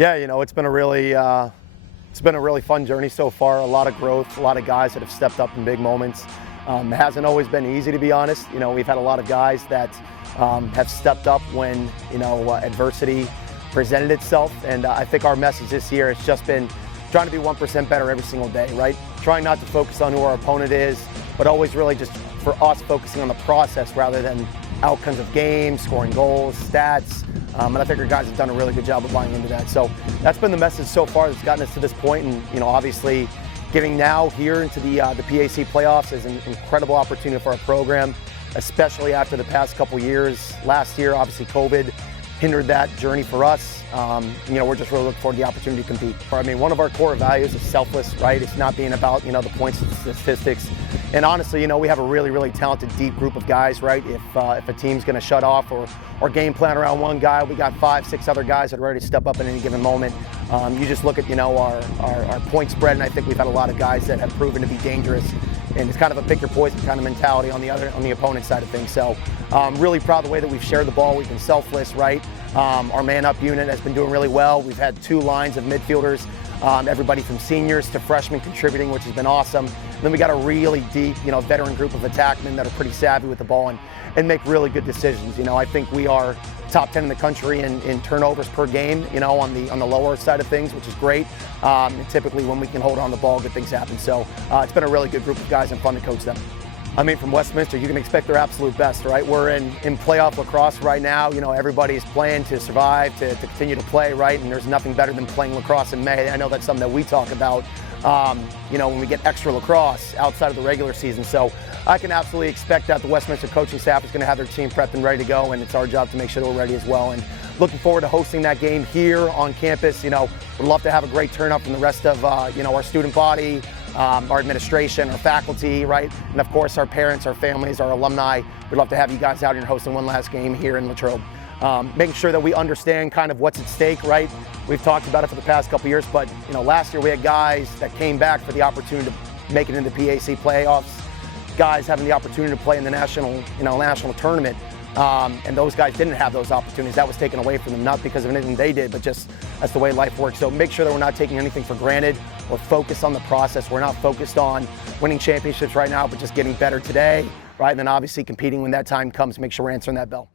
Yeah, it's been a really fun journey so far. A lot of growth, a lot of guys that have stepped up in big moments. It hasn't always been easy, to be honest. We've had a lot of guys that have stepped up when adversity presented itself, and I think our message this year has just been trying to be 1% better every single day, right? Trying not to focus on who our opponent is, but always really just for us focusing on the process rather than outcomes of games, scoring goals, stats. And I think our guys have done a really good job of buying into that. So that's been the message so far that's gotten us to this point. And obviously getting now here into the PAC playoffs is an incredible opportunity for our program, especially after the past couple years. Last year, obviously COVID hindered that journey for us. We're just really looking forward to the opportunity to compete. I mean, one of our core values is selfless, right? It's not being about, the points and statistics. And honestly, we have a really, really talented, deep group of guys, right? If a team's going to shut off or game plan around one guy, we got 5, 6 other guys that are ready to step up at any given moment. You just look at, our point spread, and I think we've had a lot of guys that have proven to be dangerous. And it's kind of a pick your poison kind of mentality on the opponent side of things. So really proud of the way that we've shared the ball. We've been selfless, right? Our man-up unit has been doing really well. We've had 2 lines of midfielders, everybody from seniors to freshmen contributing, which has been awesome. And then we got a really deep, veteran group of attackmen that are pretty savvy with the ball and make really good decisions. I think we are top 10 in the country in turnovers per game, on the lower side of things, which is great. And typically when we can hold on the ball, good things happen. So it's been a really good group of guys and fun to coach them. I mean, from Westminster, you can expect their absolute best, right? We're in playoff lacrosse right now. Everybody's playing to survive, to continue to play, right? And there's nothing better than playing lacrosse in May. I know that's something that we talk about, when we get extra lacrosse outside of the regular season. So I can absolutely expect that the Westminster coaching staff is going to have their team prepped and ready to go, and it's our job to make sure that we're ready as well. And looking forward to hosting that game here on campus. Would love to have a great turnout from the rest of, our student body, our administration, our faculty, right? And of course, our parents, our families, our alumni. We'd love to have you guys out here hosting one last game here in Latrobe. Making sure that we understand kind of what's at stake, right? We've talked about it for the past couple years, but last year we had guys that came back for the opportunity to make it into PAC playoffs, guys having the opportunity to play in the national tournament, and those guys didn't have those opportunities. That was taken away from them, not because of anything they did, but just that's the way life works. So make sure that we're not taking anything for granted. We're focused on the process. We're not focused on winning championships right now, but just getting better today, right? And then obviously competing when that time comes. Make sure we're answering that bell.